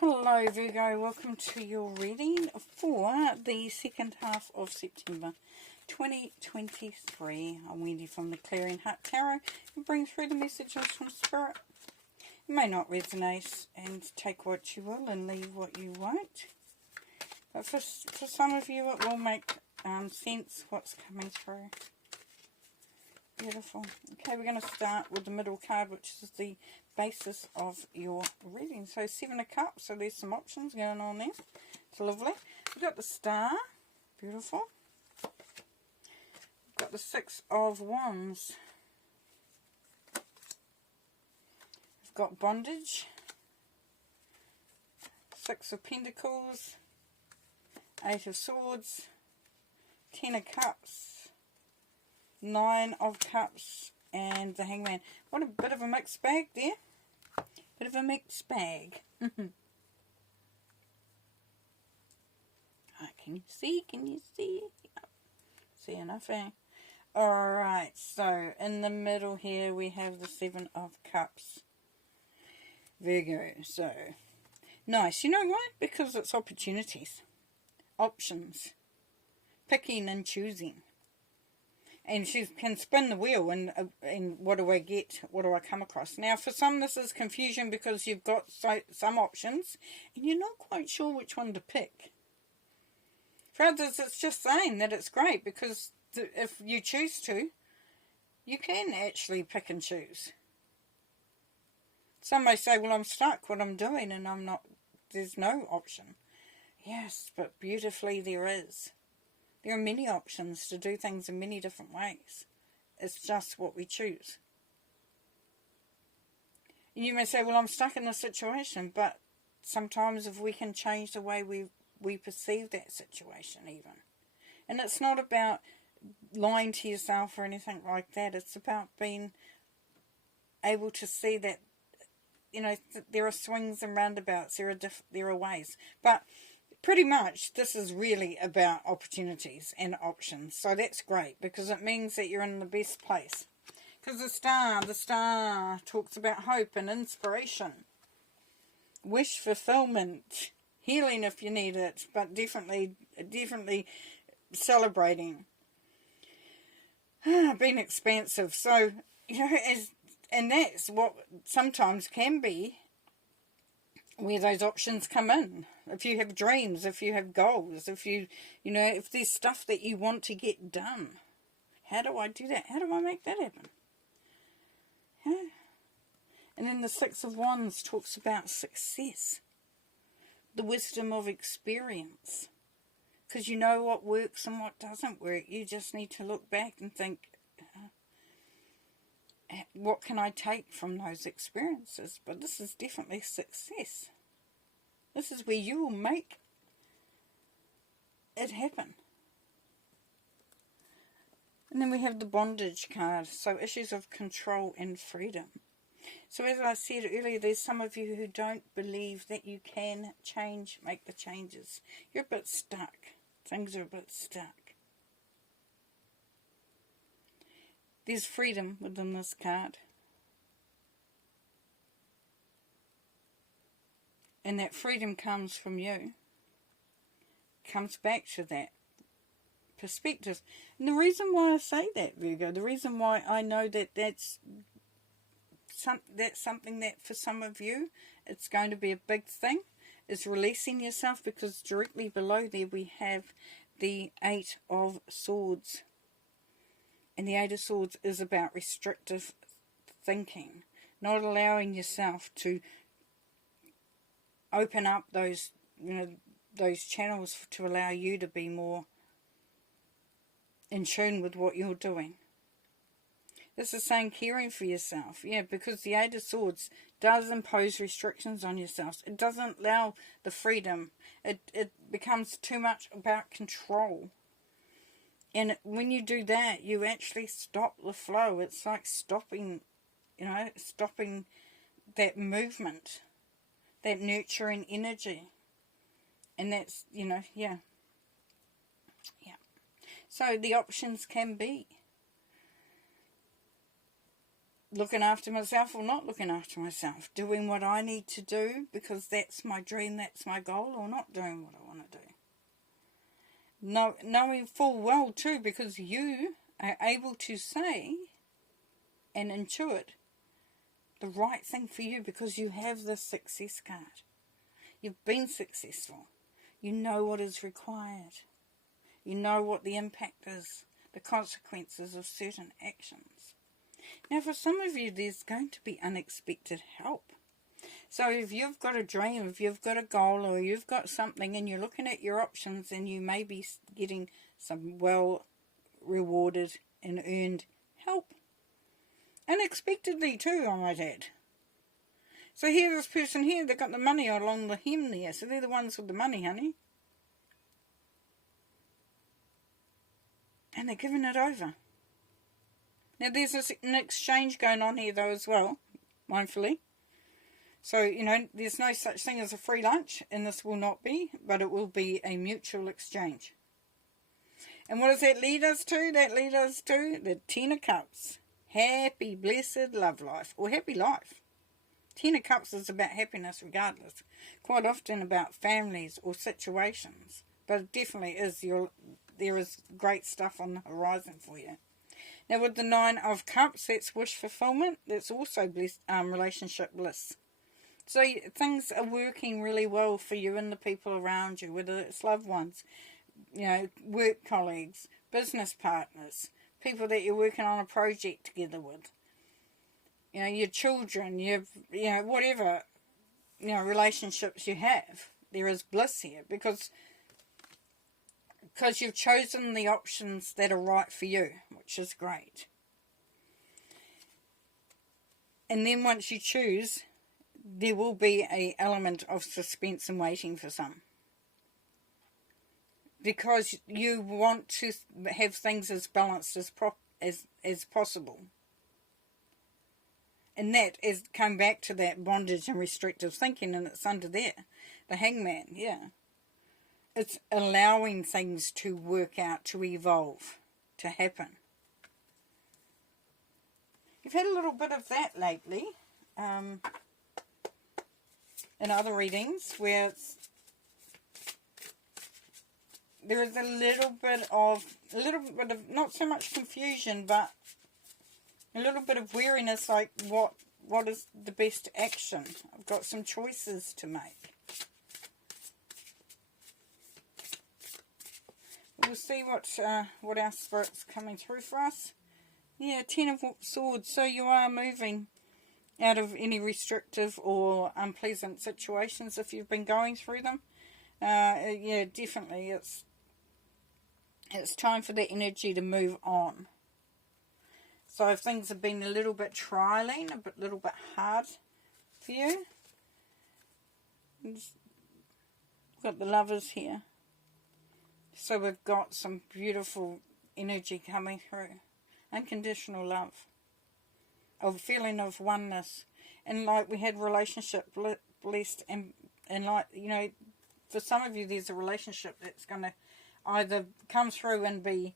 Hello Virgo, welcome to your reading for the second half of September 2023. I'm Wendy from the Clearing Heart Tarot and bring through the messages from Spirit. It may not resonate, and take what you will and leave what you won't. But for some of you it will make sense what's coming through. Beautiful. Okay, we're going to start with the middle card, which is the basis of your reading. So 7 of Cups, so there's some options going on there. It's lovely. We've got the Star, beautiful. We've got the 6 of Wands. We've got Bondage, 6 of Pentacles, 8 of Swords, 10 of Cups, 9 of Cups, and the Hangman. What a bit of a mixed bag there. Bit of a mixed bag. Can you see? Can you see? Yep. See enough, eh? Alright, so in the middle here we have the 7 of Cups. Virgo. So, nice. You know why? Because it's opportunities. Options. Picking and choosing. And she can spin the wheel and what do I get? What do I come across? Now, for some, this is confusion because you've got some options and you're not quite sure which one to pick. For others, it's just saying that it's great because if you choose to, you can actually pick and choose. Some may say, well, I'm stuck what I'm doing and I'm not, there's no option. Yes, but beautifully there is. There are many options to do things in many different ways. It's just what we choose. And you may say, well, I'm stuck in this situation, but sometimes if we can change the way we perceive that situation even. And it's not about lying to yourself or anything like that. It's about being able to see that, you know, there are swings and roundabouts. There are ways. But pretty much, this is really about opportunities and options. So that's great because it means that you're in the best place. Because the star talks about hope and inspiration. Wish fulfillment. Healing if you need it. But definitely celebrating. Being expansive. So, you know, and that's what sometimes can be where those options come in. If you have dreams, if you have goals, if if there's stuff that you want to get done. How do I do that? How do I make that happen? Yeah. And then the 6 of Wands talks about success. The wisdom of experience. Because you know what works and what doesn't work. You just need to look back and think, what can I take from those experiences? But this is definitely success. This is where you will make it happen. And then we have the Bondage card. So issues of control and freedom. So as I said earlier, there's some of you who don't believe that you can change, make the changes. You're a bit stuck. Things are a bit stuck. There's freedom within this card. And that freedom comes from you. Comes back to that perspective. And the reason why I say that, Virgo, the reason why I know that that's something that for some of you, it's going to be a big thing, is releasing yourself, because directly below there we have the 8 of Swords. And the 8 of Swords is about restrictive thinking. Not allowing yourself to open up those, those channels to allow you to be more in tune with what you're doing. This is saying caring for yourself. Yeah, because the 8 of Swords does impose restrictions on yourself. It doesn't allow the freedom. It becomes too much about control. And when you do that, you actually stop the flow. It's like stopping, stopping that movement, that nurturing energy. And that's, yeah. So the options can be looking after myself or not looking after myself, doing what I need to do because that's my dream, that's my goal, or not doing what I want to do. Knowing full well too, because you are able to say and intuit the right thing for you because you have this success card. You've been successful. You know what is required. You know what the impact is, the consequences of certain actions. Now, for some of you, there's going to be unexpected help. So if you've got a dream, if you've got a goal, or you've got something and you're looking at your options and you may be getting some well-rewarded and earned help. Unexpectedly too, I might add. So here, this person here, they've got the money along the hem there. So they're the ones with the money, honey. And they're giving it over. Now there's an exchange going on here though as well, mindfully. So, you know, there's no such thing as a free lunch, and this will not be, but it will be a mutual exchange. And what does that lead us to? That leads us to the Ten of Cups. Happy, blessed love life, or happy life. Ten of Cups is about happiness regardless. Quite often about families or situations. But it definitely is there is great stuff on the horizon for you. Now with the Nine of Cups, that's wish fulfillment. That's also relationship bliss. So things are working really well for you and the people around you, whether it's loved ones, you know, work colleagues, business partners, people that you're working on a project together with, you know, your children, you know, whatever, you know, relationships you have. There is bliss here because you've chosen the options that are right for you, which is great. And then once you choose, there will be an element of suspense and waiting for some. Because you want to have things as balanced as possible. And that is come back to that bondage and restrictive thinking, and it's under there. The Hangman, yeah. It's allowing things to work out, to evolve, to happen. You've had a little bit of that lately. In other readings where there is a little bit of not so much confusion, but a little bit of weariness, like what is the best action? I've got some choices to make. We'll see what our Spirit's coming through for us. Yeah, Ten of Swords. So you are moving out of any restrictive or unpleasant situations if you've been going through them. Yeah, definitely. It's time for that energy to move on. So if things have been a little bit trialing, a little bit hard for you, we've got the Lovers here. So we've got some beautiful energy coming through. Unconditional love. A feeling of oneness. And like we had relationship blessed and like, you know, for some of you there's a relationship that's going to either come through and be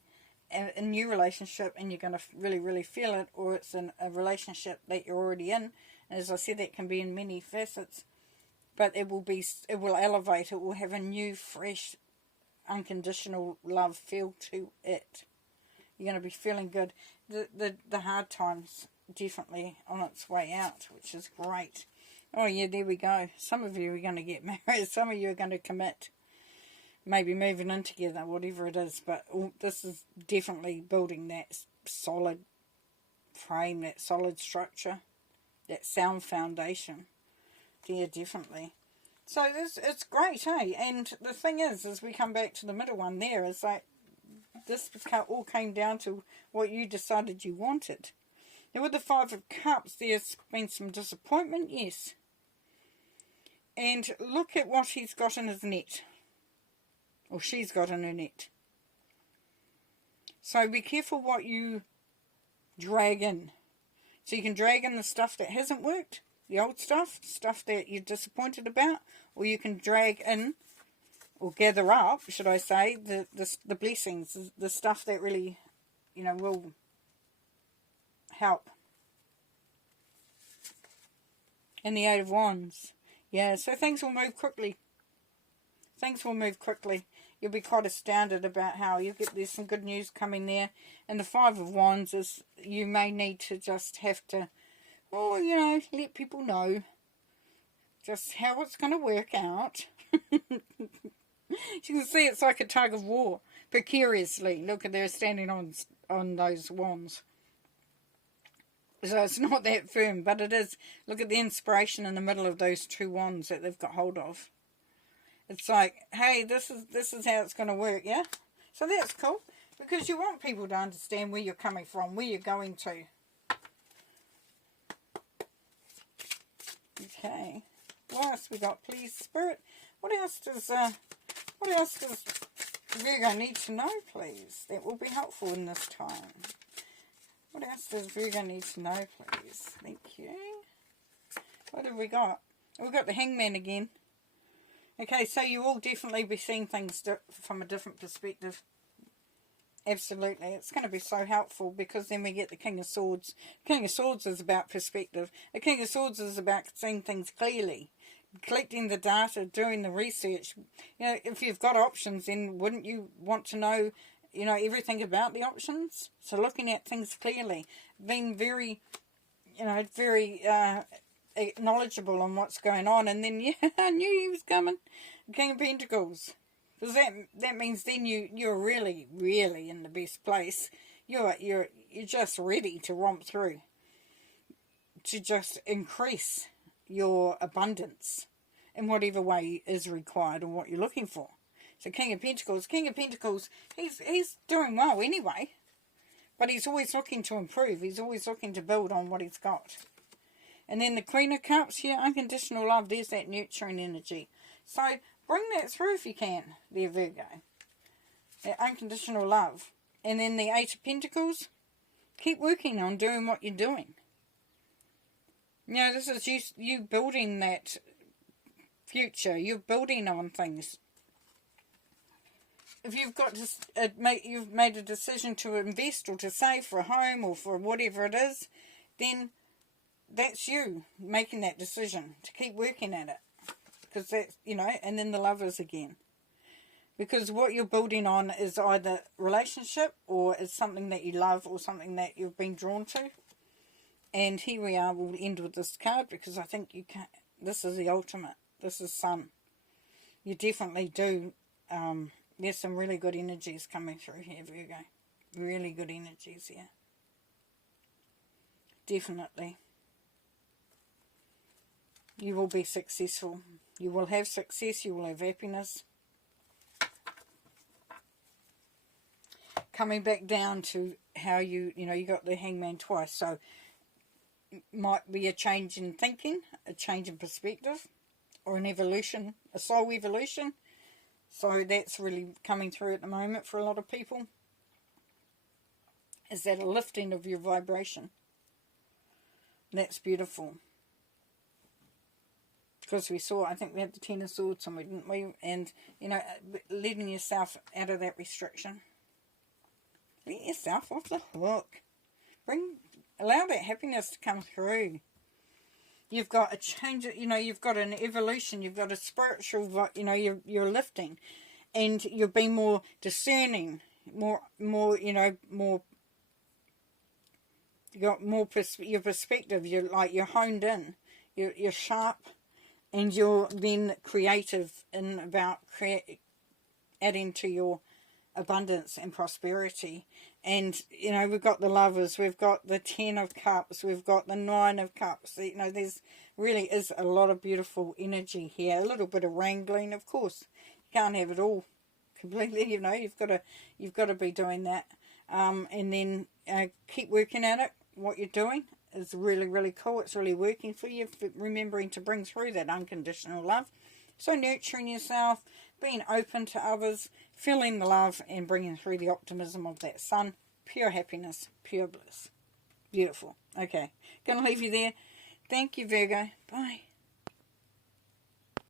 a new relationship and you're going to really, really feel it, or it's a relationship that you're already in. And as I said, that can be in many facets. But it will elevate, it will have a new, fresh, unconditional love feel to it. You're going to be feeling good. The hard times definitely on its way out, which is great. Oh yeah, there we go. Some of you are going to get married. Some of you are going to commit. Maybe moving in together, whatever it is. But this is definitely building that solid frame, that solid structure, that sound foundation. Yeah, definitely. So it's great, hey? And the thing is, as we come back to the middle one there, is like, this all came down to what you decided you wanted. Now with the Five of Cups, there's been some disappointment, yes. And look at what he's got in his net. Or she's got in her net. So be careful what you drag in. So you can drag in the stuff that hasn't worked, the old stuff that you're disappointed about, or you can drag in, or gather up, should I say, the blessings, the stuff that really, you know, will help. And the Eight of Wands. Yeah, so things will move quickly. Things will move quickly. You'll be quite astounded about how there's some good news coming there. And the Five of Wands is, you may need to just have to, well, you know, let people know just how it's going to work out. You can see it's like a tug of war, precariously. Look, they're standing on those wands. So it's not that firm, but it is. Look at the inspiration in the middle of those two wands that they've got hold of. It's like, hey, this is how it's going to work, yeah? So that's cool, because you want people to understand where you're coming from, where you're going to. Okay. What else we got, please, Spirit? What else does Virgo need to know, please? That will be helpful in this time. What else does Virgo need to know, please? Thank you. What have we got? We've got the Hangman again. Okay, so you will definitely be seeing things from a different perspective. Absolutely. It's going to be so helpful, because then we get the King of Swords. The King of Swords is about perspective. The King of Swords is about seeing things clearly. Collecting the data, doing the research. You know, if you've got options, then wouldn't you want to know, you know, everything about the options? So looking at things clearly. Being very, you know, very knowledgeable on what's going on. And then, yeah, I knew he was coming. King of Pentacles. Because that means then you're really, really in the best place. You're just ready to romp through. To just increase your abundance in whatever way is required or what you're looking for. So King of Pentacles, he's doing well anyway. But he's always looking to improve. He's always looking to build on what he's got. And then the Queen of Cups, yeah, unconditional love. There's that nurturing energy. So bring that through if you can, there, Virgo. That unconditional love. And then the Eight of Pentacles, keep working on doing what you're doing. You know, this is you building that future. You're building on things. If you've got to, you've made a decision to invest or to save for a home or for whatever it is, then that's you making that decision to keep working at it. Because that's, you know, and then the Lovers again. Because what you're building on is either relationship or is something that you love or something that you've been drawn to. And here we are, we'll end with this card, because I think you can't, this is the ultimate. This is Sun. You definitely do. There's some really good energies coming through here, Virgo. Really good energies here. Definitely. You will be successful. You will have success. You will have happiness. Coming back down to how you got the Hangman twice. So, might be a change in thinking, a change in perspective, or an evolution, a soul evolution. So that's really coming through at the moment for a lot of people. Is that a lifting of your vibration? That's beautiful. Because we saw, I think we had the Ten of Swords, and we didn't we? And, you know, letting yourself out of that restriction. Let yourself off the hook. Allow that happiness to come through. You've got a change, you know, you've got an evolution, you've got a spiritual, you know, you're lifting. And you're being more discerning, more, you know, more, you got more, your perspective, you're honed in, you're sharp, and you're then creative in about adding to your abundance and prosperity. And, you know, we've got the Lovers, we've got the Ten of Cups, we've got the Nine of Cups. You know, there's really is a lot of beautiful energy here. A little bit of wrangling, of course. You can't have it all completely, you know. You've got to be doing that. And then keep working at it. What you're doing is really, really cool. It's really working for you. Remembering to bring through that unconditional love. So nurturing yourself, being open to others, feeling the love, and bringing through the optimism of that Sun. Pure happiness, pure bliss. Beautiful. Okay, going to leave you there. Thank you, Virgo. Bye.